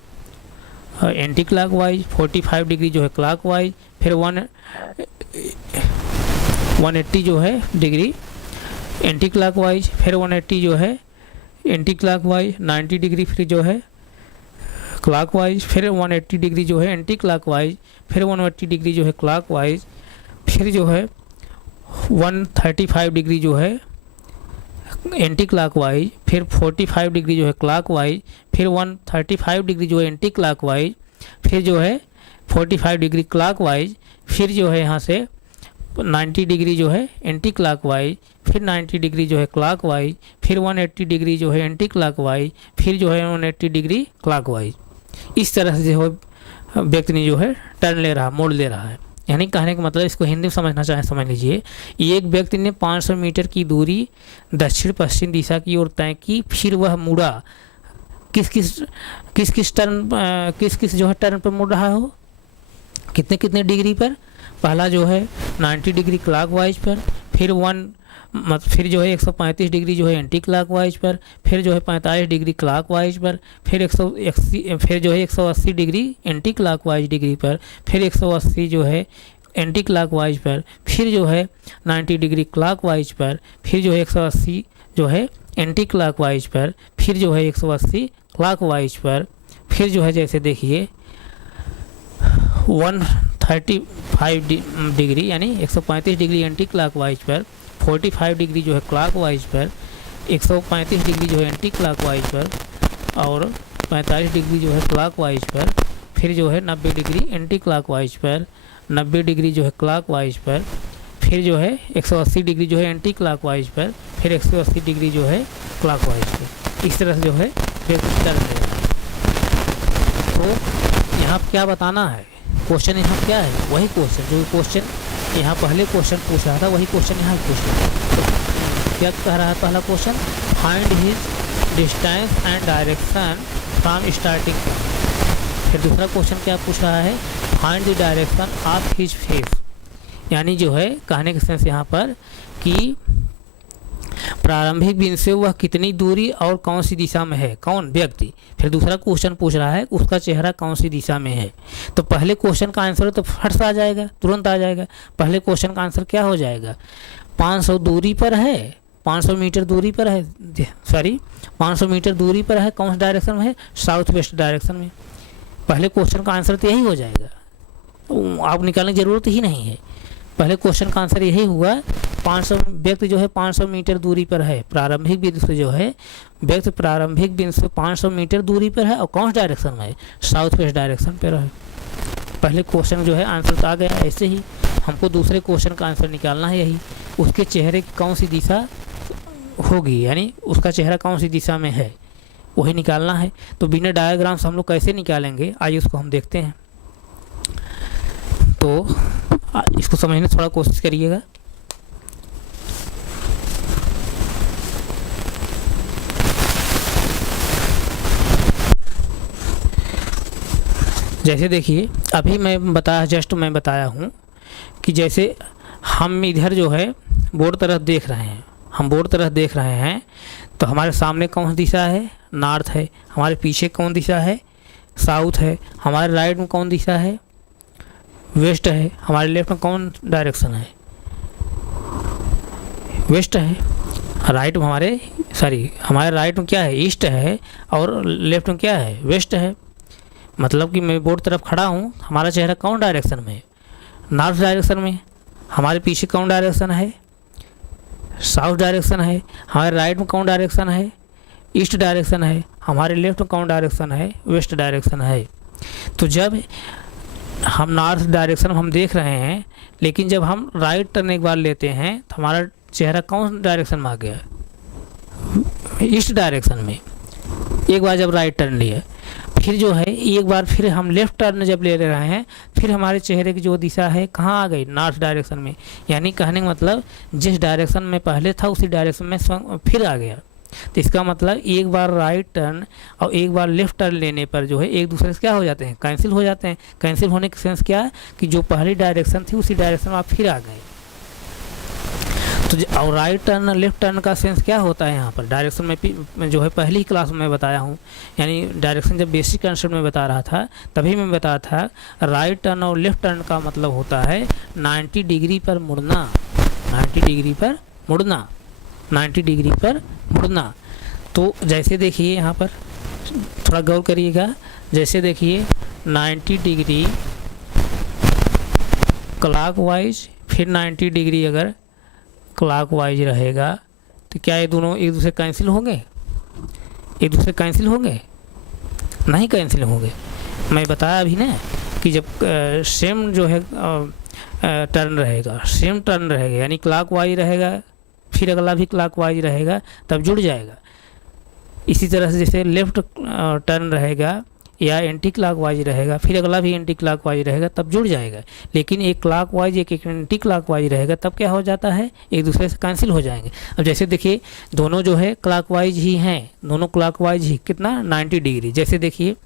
एंटी क्लॉकवाइज, 45 डिग्री जो है क्लॉकवाइज, फिर 180 जो है डिग्री एंटी क्लॉकवाइज, फिर 180 जो है एंटी क्लॉकवाइज, 90 डिग्री फिर जो है क्लॉकवाइज, फिर 180 डिग्री जो है एंटी क्लॉकवाइज, फिर 180 डिग्री जो है क्लॉकवाइज, फिर जो है 135 डिग्री जो है एंटी क्लॉकवाइज, फिर 45 डिग्री जो है क्लॉकवाइज, फिर 135 डिग्री जो है एंटी क्लॉकवाइज, फिर जो है 45 डिग्री क्लॉकवाइज, फिर जो है यहाँ से 90 डिग्री जो है एंटी क्लॉकवाइज, फिर 90 डिग्री जो है क्लॉकवाइज, फिर 180 डिग्री जो है एंटी क्लॉकवाइज, फिर जो है 180 डिग्री क्लॉकवाइज। इस तरह से जो है व्यक्ति ने जो है टर्न ले रहा, मोड़ ले रहा है। यानी कहने का मतलब, इसको हिंदी में समझना चाहे समझ लीजिए, एक व्यक्ति ने 500 मीटर की दूरी दक्षिण पश्चिम दिशा की ओर तय की, फिर वह मुड़ा। किस किस जो है टर्न पर मुड़ रहा हो, कितने डिग्री पर। पहला जो है 90 डिग्री क्लॉकवाइज पर, फिर जो है 135 डिग्री जो है एंटी क्लॉकवाइज पर, फिर जो है 45 डिग्री क्लॉकवाइज पर, फिर जो है 180 डिग्री एंटी क्लॉकवाइज डिग्री पर, फिर 180 जो है एंटी क्लॉकवाइज पर, फिर जो है 90 डिग्री क्लॉकवाइज पर, फिर जो है 180 जो है एंटी क्लॉकवाइज पर, फिर जो है 180 क्लॉकवाइज पर, फिर जो है जैसे देखिए 135 डिग्री यानी 135 डिग्री एंटी क्लॉकवाइज पर, 45 डिग्री जो है क्लॉकवाइज पर, 135 डिग्री जो है एंटी क्लॉकवाइज पर, और 45 डिग्री जो है क्लॉकवाइज पर, फिर जो है 90 डिग्री एंटी क्लॉकवाइज पर, 90 डिग्री जो है क्लॉकवाइज पर, फिर जो है 180 डिग्री जो है एंटी क्लॉकवाइज पर, फिर 180 डिग्री जो है क्लॉकवाइज पर। इस तरह से जो है टर्न देगा। तो यहाँ क्या बताना है, क्वेश्चन यहाँ क्या है, वही क्वेश्चन जो क्वेश्चन यहाँ पहले क्वेश्चन पूछ रहा था वही क्वेश्चन यहाँ पूछ रहा है। तो क्या कह रहा है पहला question, find his distance and direction from starting point. फिर दूसरा क्वेश्चन क्या पूछ रहा है, find the direction of his face. यानी जो है कहने का सेंस यहाँ पर कि प्रारंभिक बिंदु से वह कितनी दूरी और कौन सी दिशा में है, कौन व्यक्ति। फिर दूसरा क्वेश्चन पूछ रहा है उसका चेहरा कौन सी दिशा में है। तो पहले क्वेश्चन का आंसर तो फट से आ जाएगा, तुरंत आ जाएगा। पहले क्वेश्चन का आंसर क्या हो जाएगा, 500 दूरी पर है, 500 मीटर दूरी पर है, सॉरी 500 मीटर दूरी पर है, कौन सा डायरेक्शन में है, साउथ वेस्ट डायरेक्शन में। पहले क्वेश्चन का आंसर तो यही हो जाएगा, आप निकालने की ज़रूरत ही नहीं है। पहले क्वेश्चन का आंसर यही हुआ, 500 व्यक्ति जो है 500 मीटर दूरी पर है, प्रारंभिक बिंदु से जो है व्यक्ति प्रारंभिक बिंदु से 500 मीटर दूरी पर है और कौन सा डायरेक्शन में है, साउथ वेस्ट डायरेक्शन पर है। पहले क्वेश्चन जो है आंसर तो आ गया। ऐसे ही हमको दूसरे क्वेश्चन का आंसर निकालना है, यही उसके चेहरे की कौन सी दिशा होगी, यानी उसका चेहरा कौन सी दिशा में है वही निकालना है। तो बिना डायग्राम से हम लोग कैसे निकालेंगे, आइए उसको हम देखते हैं। तो इसको समझने थोड़ा कोशिश करिएगा। जैसे देखिए अभी मैं बताया हूँ कि जैसे हम इधर जो है बोर्ड तरफ देख रहे हैं, हम बोर्ड तरफ देख रहे हैं, तो हमारे सामने कौन सी दिशा है, नॉर्थ है। हमारे पीछे कौन दिशा है, साउथ है। हमारे राइट में कौन दिशा है, वेस्ट है। हमारे लेफ्ट में कौन डायरेक्शन है, वेस्ट है। राइट में हमारे राइट में क्या है, ईस्ट है, और लेफ्ट में क्या है, वेस्ट है। मतलब कि मैं बोर्ड तरफ खड़ा हूँ, हमारा चेहरा कौन डायरेक्शन में है, नॉर्थ डायरेक्शन में। हमारे पीछे कौन डायरेक्शन है, साउथ डायरेक्शन है। हमारे राइट में कौन डायरेक्शन है, ईस्ट डायरेक्शन है। हमारे लेफ्ट में कौन डायरेक्शन है, वेस्ट डायरेक्शन है। तो जब हम नॉर्थ डायरेक्शन हम देख रहे हैं, लेकिन जब हम राइट टर्न एक बार लेते हैं तो हमारा चेहरा कौन डायरेक्शन में आ गया, ईस्ट डायरेक्शन में। एक बार जब राइट टर्न लिए, फिर जो है एक बार फिर हम लेफ़्ट टर्न जब ले रहे हैं, फिर हमारे चेहरे की जो दिशा है कहाँ आ गई, नॉर्थ डायरेक्शन में। यानी कहने का मतलब जिस डायरेक्शन में पहले था उसी डायरेक्शन में फिर आ गया। तो इसका मतलब एक बार राइट टर्न और एक बार लेफ़्ट टर्न लेने पर जो है एक दूसरे से क्या हो जाते हैं, कैंसिल हो जाते हैं। कैंसिल होने का सेंस क्या है कि जो पहली डायरेक्शन थी उसी डायरेक्शन में आप फिर आ गए। तो और राइट टर्न लेफ्ट टर्न का सेंस क्या होता है यहाँ पर, डायरेक्शन में जो है पहली ही क्लास में बताया हूँ। यानी डायरेक्शन जब बेसिक कंसेप्ट में बता रहा था तभी मैं बताया था, राइट टर्न और लेफ्ट टर्न का मतलब होता है 90 डिग्री पर मुड़ना, 90 डिग्री पर मुड़ना, 90 डिग्री पर मुड़ना। तो जैसे देखिए यहाँ पर थोड़ा गौर करिएगा, जैसे देखिए 90 डिग्री क्लॉकवाइज, फिर 90 डिग्री अगर क्लॉकवाइज रहेगा तो क्या ये दोनों एक दूसरे कैंसिल होंगे, एक दूसरे कैंसिल होंगे, नहीं कैंसिल होंगे। मैं बताया अभी ना कि जब सेम जो है टर्न रहेगा, सेम टर्न रहेगा, यानी क्लॉकवाइज रहेगा फिर अगला भी क्लॉकवाइज रहेगा तब जुड़ जाएगा। इसी तरह से जैसे लेफ्ट टर्न रहेगा या एंटी क्लॉकवाइज रहेगा, फिर अगला भी एंटी क्लॉकवाइज रहेगा तब जुड़ जाएगा। लेकिन एक क्लॉकवाइज एक एंटी क्लॉकवाइज रहेगा तब क्या हो जाता है, एक दूसरे से कैंसिल हो जाएंगे। अब जैसे देखिए दोनों जो है क्लॉकवाइज ही हैं, दोनों क्लॉकवाइज ही, कितना 90 डिग्री। जैसे देखिए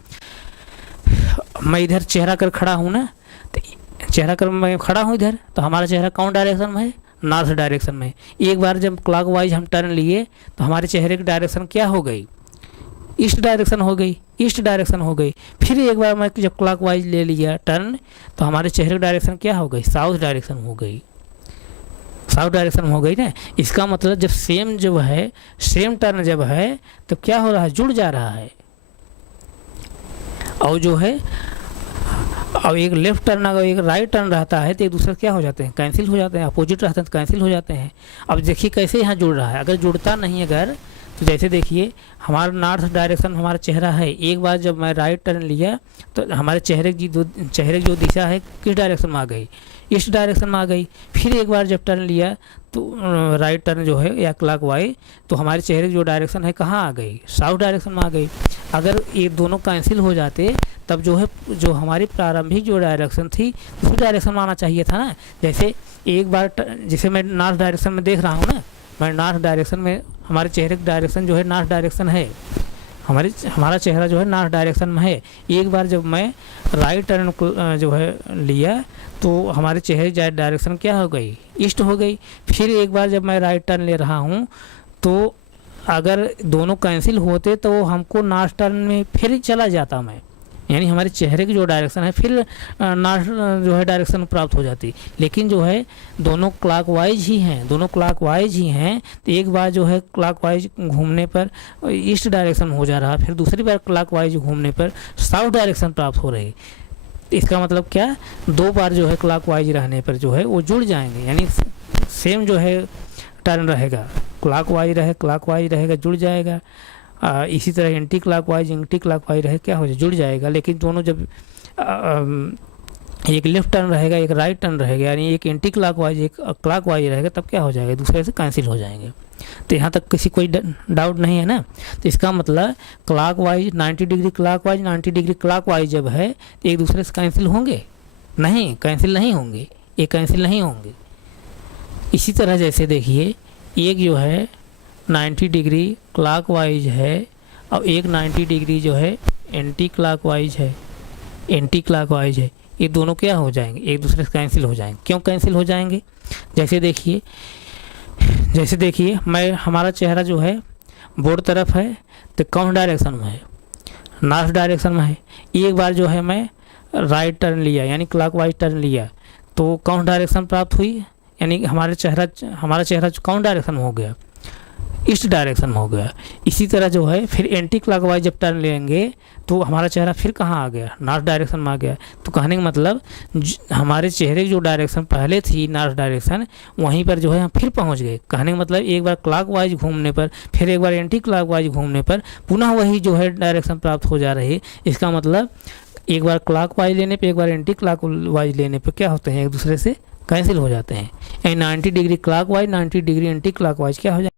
मैं इधर चेहरा कर खड़ा हूँ ना, तो चेहरा कर मैं खड़ा हूँ इधर, तो हमारा चेहरा कौन डायरेक्शन में है, नॉर्थ डायरेक्शन में। एक बार जब क्लॉकवाइज हम टर्न लिए तो हमारे चेहरे की डायरेक्शन क्या हो गई, ईस्ट डायरेक्शन हो गई, ईस्ट डायरेक्शन हो गई। फिर एक बार मैं जब क्लॉकवाइज ले लिया टर्न तो हमारे चेहरे की डायरेक्शन क्या हो गई, साउथ डायरेक्शन हो गई, साउथ डायरेक्शन हो गई ना। इसका मतलब जब सेम जो है, सेम टर्न जब है तो क्या हो रहा है, जुड़ जा रहा है। और जो है अब एक लेफ्ट टर्न अगर एक राइट टर्न रहता है तो एक दूसरे क्या हो जाते हैं, कैंसिल हो जाते हैं। अपोजिट रहते हैं तो कैंसिल हो जाते हैं। अब देखिए कैसे यहाँ जुड़ रहा है, अगर जुड़ता नहीं अगर तो जैसे देखिए हमारा नॉर्थ डायरेक्शन हमारा चेहरा है, एक बार जब मैं राइट टर्न लिया तो हमारे चेहरे की जो दिशा है किस डायरेक्शन में आ गई, ईस्ट डायरेक्शन में आ गई। फिर एक बार जब टर्न लिया तो राइट टर्न जो है या क्लॉकवाइज, तो हमारे चेहरे की जो डायरेक्शन है कहाँ आ गई, साउथ डायरेक्शन में आ गई। अगर ये दोनों कैंसिल हो जाते तब जो है जो हमारी प्रारंभिक जो डायरेक्शन थी उसी डायरेक्शन में आना चाहिए था ना। जैसे एक बार जैसे मैं नॉर्थ डायरेक्शन में देख रहा हूँ ना, मैं नॉर्थ डायरेक्शन में, हमारे चेहरे की डायरेक्शन जो है नॉर्थ डायरेक्शन है, हमारा चेहरा जो है नॉर्थ डायरेक्शन में है। एक बार जब मैं राइट टर्न जो है लिया तो हमारे चेहरे की डायरेक्शन क्या हो गई, ईस्ट हो गई। फिर एक बार जब मैं राइट टर्न ले रहा हूँ तो अगर दोनों कैंसिल होते तो हमको नॉर्थ टर्न में फिर चला जाता मैं, यानी हमारे चेहरे की जो डायरेक्शन है फिर नॉर्थ जो है डायरेक्शन प्राप्त हो जाती। लेकिन जो है दोनों क्लॉकवाइज ही हैं, दोनों क्लॉकवाइज ही हैं, तो एक बार जो है क्लॉकवाइज घूमने पर ईस्ट डायरेक्शन हो जा रहा, फिर दूसरी बार क्लॉकवाइज घूमने पर साउथ डायरेक्शन प्राप्त हो रही। इसका मतलब क्या, दो बार जो है क्लॉकवाइज रहने पर जो है वो जुड़ जाएंगे, यानी सेम जो है टर्न रहेगा, क्लॉकवाइज रहेगा जुड़ जाएगा। इसी तरह एंटी क्लॉकवाइज रहे क्या हो जाए, जुड़ जाएगा। लेकिन दोनों जब एक लेफ्ट टर्न रहेगा एक राइट टर्न रहेगा, यानी एक एंटी क्लॉकवाइज एक क्लॉकवाइज रहेगा, तब क्या हो जाएगा, दूसरे से कैंसिल हो जाएंगे। तो यहाँ तक किसी कोई डाउट नहीं है ना। तो इसका मतलब clockwise 90 degree clockwise 90 degree clockwise जब है तो एक दूसरे से कैंसिल होंगे नहीं, कैंसिल नहीं होंगे, ये कैंसिल नहीं होंगे। इसी तरह जैसे देखिए एक जो है 90 डिग्री क्लॉकवाइज है और एक 90 डिग्री जो है एंटी क्लॉकवाइज है, ये दोनों क्या हो जाएंगे, एक दूसरे से कैंसिल हो जाएंगे। क्यों कैंसिल हो जाएंगे, जैसे देखिए मैं, हमारा चेहरा जो है बोर्ड तरफ है तो कौन डायरेक्शन में है, नॉर्थ डायरेक्शन में है। एक बार जो है मैं राइट टर्न लिया यानी क्लॉकवाइज टर्न लिया तो कौन डायरेक्शन प्राप्त हुई, यानी हमारा चेहरा कौन डायरेक्शन में हो गया, ईस्ट डायरेक्शन में हो गया। इसी तरह जो है फिर एंटी क्लॉकवाइज जब टर्न लेंगे तो हमारा चेहरा फिर कहाँ आ गया, नॉर्थ डायरेक्शन में आ गया। तो कहने का मतलब हमारे चेहरे की जो डायरेक्शन पहले थी नॉर्थ डायरेक्शन, वहीं पर जो है हम फिर पहुँच गए। कहने का मतलब एक बार क्लॉकवाइज घूमने पर फिर एक बार एंटी क्लॉकवाइज घूमने पर पुनः वही जो है डायरेक्शन प्राप्त हो जा रही है। इसका मतलब एक बार क्लॉकवाइज लेने पर एक बार एंटी क्लॉकवाइज लेने पर क्या होते हैं, एक दूसरे से कैंसिल हो जाते हैं। यानी 90 degree clockwise 90 degree anti clockwise क्या हो जाए।